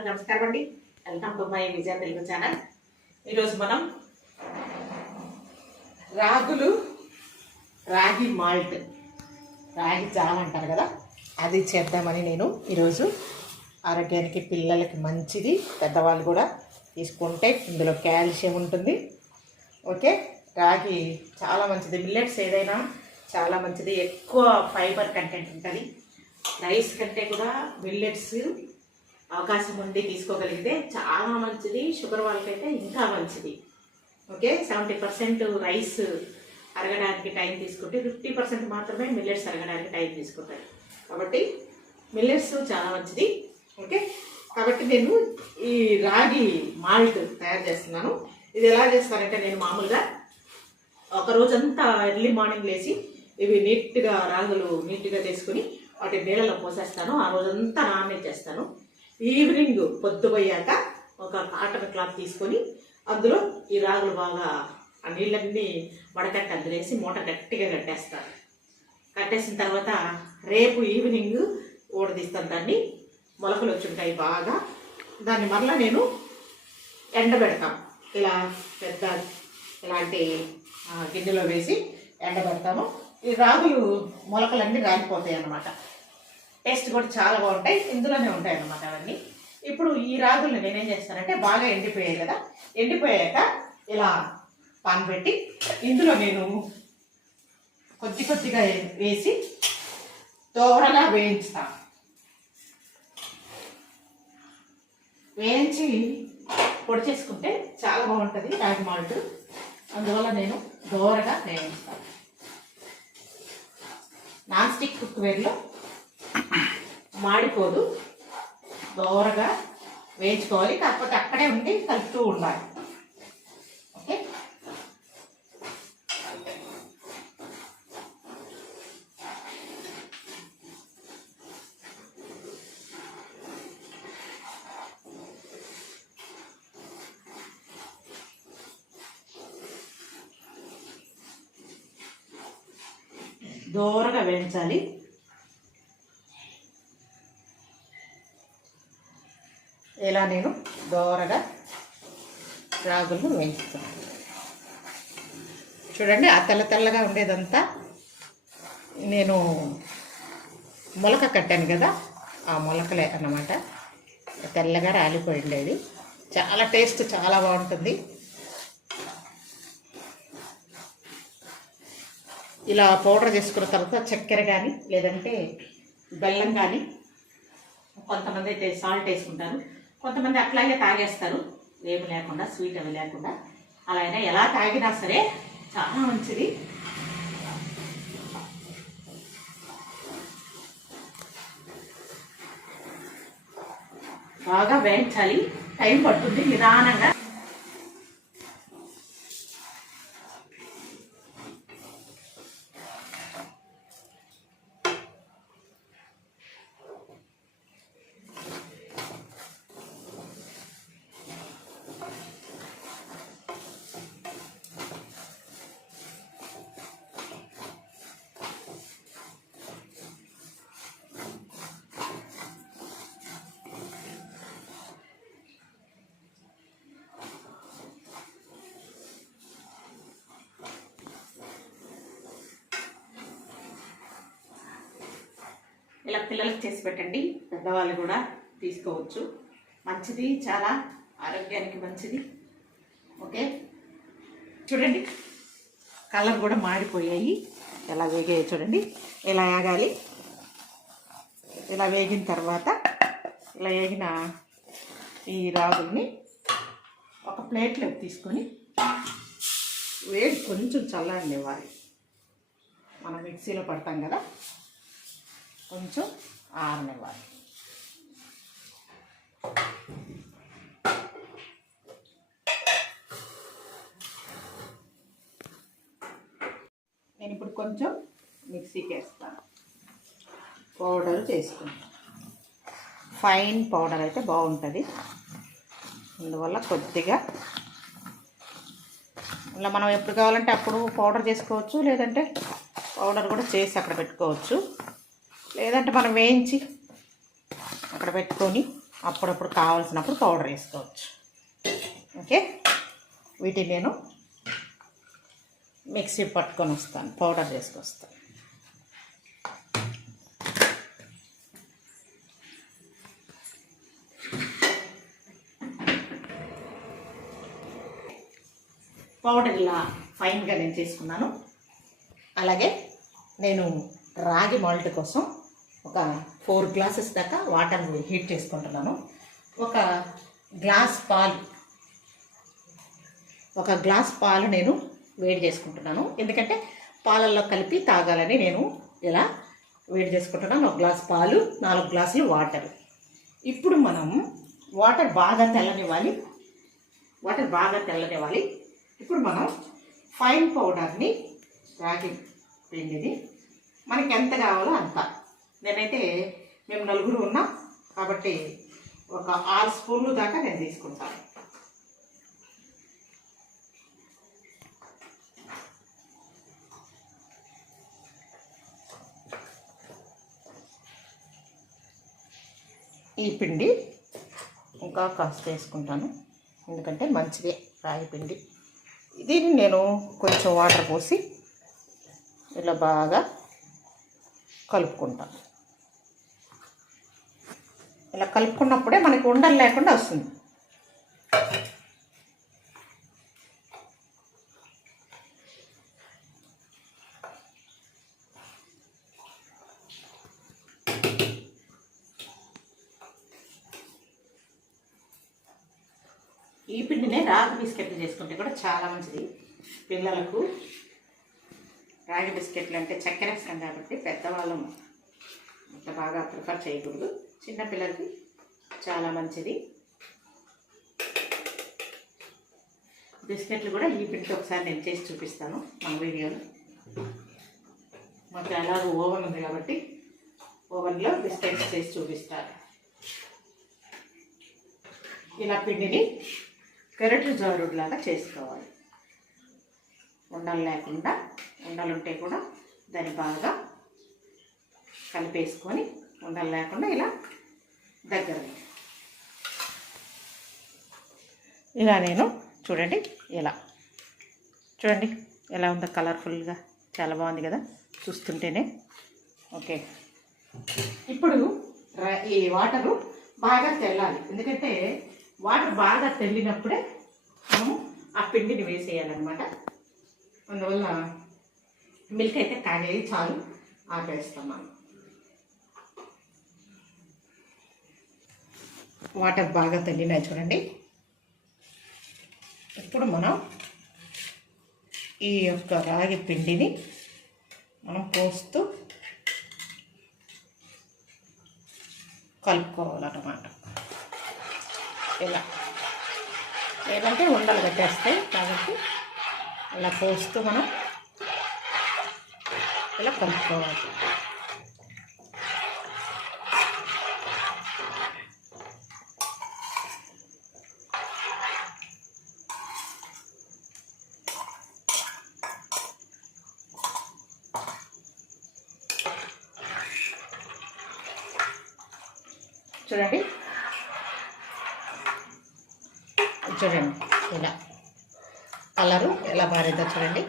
అందరూ నమస్కారం అండి. Welcome to my Vijaya Telugu channel. ఈరోజు మనం రాగులు రాగి మాల్ట్. రాగి జామ్ అంటారు కదా అది చేద్దామని నేను ఈరోజు ఆరోగ్యానికి పిల్లలకి మంచిది పెద్దవాళ్ళు కూడా తీసుకుంటే ఇందులో కాల్షియం ఉంటుంది. ఓకే? రాగి చాలా మంచిది. మిల్లెట్స్ ఏదైనా చాలా మంచిది. ఎక్కువ ఫైబర్ కంటెంట్ ఉంటుంది. రైస్ కంటే కూడా మిల్లెట్స్ అవకాశం ఉండి తీసుకోగలిగితే చాలా మంచిది. షుగర్ వాళ్ళకైతే ఇంకా మంచిది. ఓకే? సెవెంటీ పర్సెంట్ రైస్ అరగడానికి టైం తీసుకుంటే ఫిఫ్టీ పర్సెంట్ మాత్రమే మిల్లెట్స్ అరగడానికి టైం తీసుకుంటాయి. కాబట్టి మిల్లెట్స్ చాలా మంచిది. ఓకే? కాబట్టి నేను ఈ రాగి మాల్ట్ తయారు చేస్తున్నాను. ఇది ఎలా చేస్తానంటే నేను మామూలుగా ఒక రోజంతా ఎర్లీ మార్నింగ్ లేచి ఇవి నీట్గా రాగులు నీట్గా తీసుకుని వాటి నీళ్ళలో పోసేస్తాను. ఆ రోజంతా నానబెట్టేస్తాను. ఈవినింగ్ పొద్దుపోయాక ఒక కాటన్ క్లాత్ తీసుకొని అందులో ఈ రాగులు బాగా ఆ నీళ్ళన్నీ వడకట్టి అందులేసి మూట గట్టిగా కట్టేస్తారు. కట్టేసిన తర్వాత రేపు ఈవినింగ్ ఊడదీస్తాను దాన్ని. మొలకలు వచ్చుంటాయి బాగా. దాన్ని మరలా నేను ఎండబెడతాం ఇలా పెద్ద ఇలాంటి గిన్నెలో వేసి ఎండబెడతాము ఈ రాగులు మొలకలన్నీ రాలిపోతాయి అన్నమాట. టేస్ట్ కూడా చాలా బాగుంటాయి. ఇందులోనే ఉంటాయి అన్నమాట అవన్నీ. ఇప్పుడు ఈ రాగుల్ని నేనేం చేస్తానంటే బాగా ఎండిపోయాయి కదా. ఎండిపోయాక ఇలా పాన్ పెట్టి ఇందులో నేను కొద్ది కొద్దిగా వేసి దోరగా వేయించుతాను వేయించి పొడి చేసుకుంటే చాలా బాగుంటుంది రాగి మాల్ట్. అందువల్ల నేను దోరగా వేయించుతాను నాన్ స్టిక్ కుక్వేర్లో మాడిపోదు. దోరగా వేయించుకోవాలి. కాకపోతే అక్కడే ఉండి కలుపుతూ ఉండాలి. ఓకే? దోరగా వేయించాలి. ఇలా నేను దోరగా రాగులను వేయిస్తాను. చూడండి ఆ తెల్ల తెల్లగా ఉండేదంతా నేను మొలక కట్టాను కదా ఆ మొలకలే అన్నమాట. తెల్లగా రాలిపోయి ఉండేది చాలా టేస్ట్ చాలా బాగుంటుంది. ఇలా పౌడర్ చేసుకున్న తర్వాత చక్కెర కానీ లేదంటే బెల్లం కానీ కొంతమంది అయితే సాల్ట్ వేసుకుంటారు. కొంతమంది అట్లాగే తాగేస్తారు. ఏమి లేకుండా స్వీట్ అవి లేకుండా. అలా అయినా ఎలా తాగినా సరే చాలా మంచిది. బాగా వేయించాలి. టైం పడుతుంది నిదానంగా. ఇలా పిల్లలకు చేసి పెట్టండి. పెద్దవాళ్ళు కూడా తీసుకోవచ్చు. మంచిది చాలా ఆరోగ్యానికి మంచిది. ఓకే? చూడండి. కలర్ కూడా మాడిపోయాయి ఎలా వేగాయి చూడండి. ఇలా వేగాలి ఇలా వేగిన తర్వాత ఇలా వేగిన ఈ రాగుల్ని ఒక ప్లేట్లోకి తీసుకొని వేడి కొంచెం చల్లారనివ్వాలి. మనం మిక్సీలో పడతాం కదా. కొంచెం ఆరనివ్వాలి. నేను ఇప్పుడు కొంచెం మిక్సీకి వేస్తాను పౌడర్ చేసుకుంటాను. ఫైన్ పౌడర్ అయితే బాగుంటుంది. అందువల్ల కొద్దిగా ఇలా మనం ఎప్పుడు కావాలంటే అప్పుడు పౌడర్ చేసుకోవచ్చు లేదంటే పౌడర్ కూడా చేసి అక్కడ పెట్టుకోవచ్చు. లేదంటే మనం వేయించి అక్కడ పెట్టుకొని అప్పుడప్పుడు కావాల్సినప్పుడు పౌడర్ వేసుకోవచ్చు. ఓకే? వీటిని నేను మిక్సీ పట్టుకొని వస్తాను. పౌడర్ చేసుకొస్తాను పౌడర్ ఇలా ఫైన్గా నేను చేసుకున్నాను. అలాగే నేను రాగి మాల్ట్ కోసం ఒక ఫోర్ గ్లాసెస్ దాకా వాటర్ హీట్ చేసుకుంటున్నాను. ఒక గ్లాస్ పాలు ఒక గ్లాస్ పాలు నేను వేడి చేసుకుంటున్నాను. ఎందుకంటే పాలల్లో కలిపి తాగాలని నేను ఇలా వేడి చేసుకుంటున్నాను. ఒక గ్లాస్ పాలు నాలుగు గ్లాసులు వాటర్. ఇప్పుడు మనం వాటర్ బాగా తెల్లనివ్వాలి. వాటర్ బాగా తెల్లనివ్వాలి. ఇప్పుడు మనం ఫైన్ పౌడర్ని రాగి పిండిని మనకి ఎంత కావాలో అంత నేనైతే మేము నలుగురు ఉన్నాం కాబట్టి ఒక ఆరు స్పూన్లు దాకా నేను తీసుకుంటాను ఈ పిండి ఇంకా కాస్త వేసుకుంటాను ఎందుకంటే మంచిదే రాగి పిండి. దీన్ని నేను కొంచెం వాటర్ పోసి ఇలా బాగా కలుపుకుంటాను ఇలా కలుపుకున్నప్పుడే మనకి ఉండలు లేకుండా వస్తుంది. ఈ పిండినే రాగి బిస్కెట్లు చేసుకుంటే కూడా చాలా మంచిది. పిల్లలకు రాగి బిస్కెట్లు అంటే చక్కెర ఇస్తాం కాబట్టి పెద్దవాళ్ళము అంత బాగా ప్రిఫర్ చేయకూడదు. చిన్నపిల్లలకి చాలా మంచిది. బిస్కెట్లు కూడా ఈ పిండితో ఒకసారి నేను చేసి చూపిస్తాను మన వీడియోలో. మాకు ఎలాగో ఓవెన్ ఉంది కాబట్టి ఓవెన్లో బిస్కెట్స్ చేసి చూపిస్తారు ఇలా పిండిని పెరటి జారుడులాగా చేసుకోవాలి. ఉండలు లేకుండా ఉండలు ఉంటే కూడా దాన్ని బాగా కలిపేసుకొని ఉండలు లేకుండా ఇలా దగ్గర ఇలా నేను చూడండి ఇలా చూడండి ఎలా ఉందో కలర్ఫుల్గా చాలా బాగుంది కదా చూస్తుంటేనే. ఓకే. ఇప్పుడు ఈ వాటరు బాగా తెల్లాలి. ఎందుకంటే వాటర్ బాగా తెల్లినప్పుడే మనము ఆ పిండిని వేసేయాలన్నమాట. అందువల్ల మిల్క్ అయితే కాగేది చాలు ఆపేస్తాం మనం. వాటర్ బాగా తల్లినాయి చూడండి. ఇప్పుడు మనం ఈ యొక్క రాగి పిండిని మనం పోస్తూ కలుపుకోవాలన్నమాట. ఇలా. లేదంటే ఉండలు కట్టేస్తాయి కాబట్టి అలా పోస్తూ మనం ఇలా కలుపుకోవాలి. చూడండి. చూడండి ఇలా. కలరు ఎలా మారిందో చూడండి.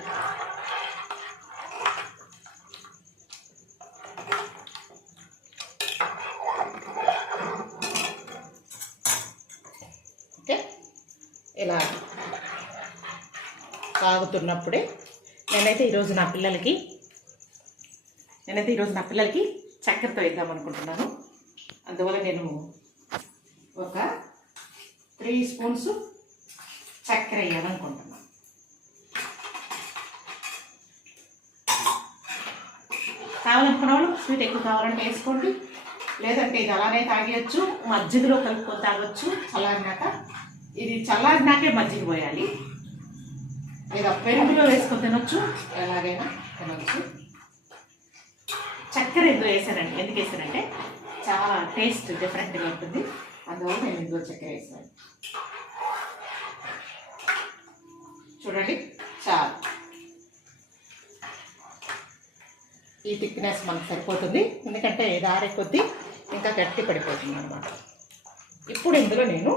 ఓకే. ఇలా తాగుతున్నప్పుడే నేనైతే ఈరోజు నా పిల్లలకి నేనైతే ఈరోజు నా పిల్లలకి చక్కెరతో ఇద్దాం అనుకుంటున్నాను. అందువల్ల నేను ఒక త్రీ స్పూన్స్ చక్కెర వేయాలనుకుంటున్నాను కావాలనుకున్న వాళ్ళు స్వీట్ ఎక్కువ కావాలంటే వేసుకోండి. లేదంటే ఇది అలానే తాగేయచ్చు. మజ్జిగలో కలుపుకొని తాగొచ్చు. చల్లారినాక ఇది చల్లారినాకే మజ్జిగ పోయాలి. లేదా పెరుగులో వేసుకొని తినొచ్చు. ఎలాగైనా తినొచ్చు. చక్కెర ఎందుకు వేసానండి ఎందుకు వేసానంటే చాలా టేస్ట్ డిఫరెంట్గా ఉంటుంది. అందువల్ల నేను ఇందులో చక్కెర వేసాను చూడండి చాలు. ఈ థిక్నెస్ మనకు సరిపోతుంది. ఎందుకంటే దారి కొద్దీ ఇంకా గట్టి పడిపోతుంది అనమాట ఇప్పుడు ఇందులో నేను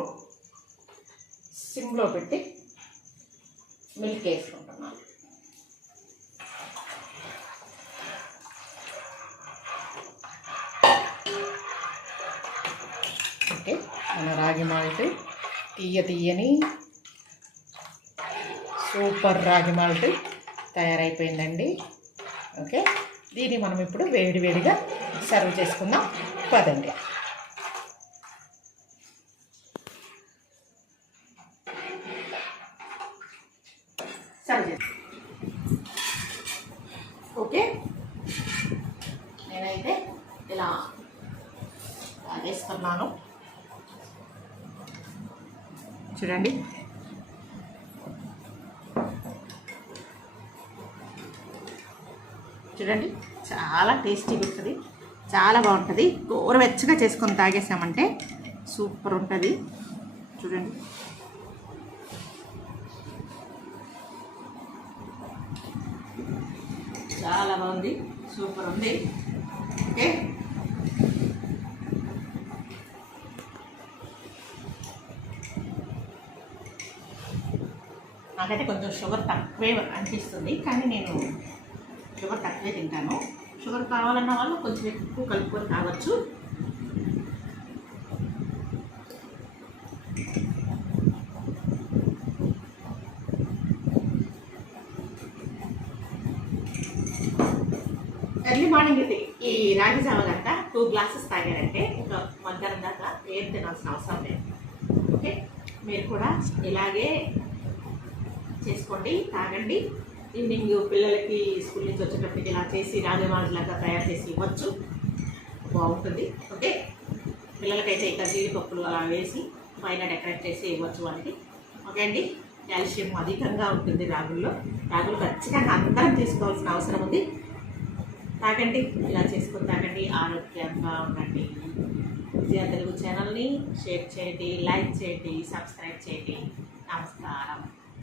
సిమ్లో పెట్టి మిల్క్ వేసుకుంటున్నాను. మన రాగి మాల్ట్. తీయ తీయని. సూపర్ రాగి మాల్ట్ తయారైపోయిందండి. ఓకే? దీన్ని మనం ఇప్పుడు వేడి వేడిగా సర్వ్ చేసుకుందాం. పదండి. చూడండి. చూడండి చాలా టేస్టీగా ఉంటుంది. చాలా బాగుంటుంది. గోరవెచ్చగా చేసుకొని తాగేసామంటే సూపర్ ఉంటుంది. చూడండి. చాలా బాగుంది. సూపర్ ఉంది. ఓకే. నాకైతే కొంచెం షుగర్ తక్కువే అనిపిస్తుంది కానీ నేను షుగర్ తక్కువే తింటాను. షుగర్ కావాలన్న వాళ్ళు కొంచెం ఎక్కువ కలుపుకొని తాగొచ్చు. ఎర్లీ మార్నింగ్ ఇది ఈ రాగి జావ గంట టూ గ్లాసెస్ తాగారంటే ఒక మధ్యాహ్నం దాకా ఏం తినాల్సిన అవసరం లేదు. ఓకే? మీరు కూడా ఇలాగే చేసుకోండి తాగండి. ఈవినింగ్ పిల్లలకి స్కూల్ నుంచి వచ్చేటప్పటికి ఇలా చేసి రాజమాజలాగా తయారు చేసి ఇవ్వచ్చు. బాగుంటుంది. ఓకే? పిల్లలకైతే ఇంకా జీడిపప్పులు అలా వేసి పైన డెకరేట్ చేసి ఇవ్వచ్చు వాళ్ళకి. ఓకే అండి? కాల్షియం అధికంగా ఉంటుంది రాగుల్లో. రాగులు ఖచ్చితంగా అందరం తీసుకోవాల్సిన అవసరం ఉంది. తాగండి. ఇలా చేసుకొని తాగండి. ఆరోగ్యంగా ఉండండి. విజయ తెలుగు ఛానల్ని షేర్ చేయండి లైక్ చేయండి సబ్స్క్రైబ్ చేయండి. నమస్కారం.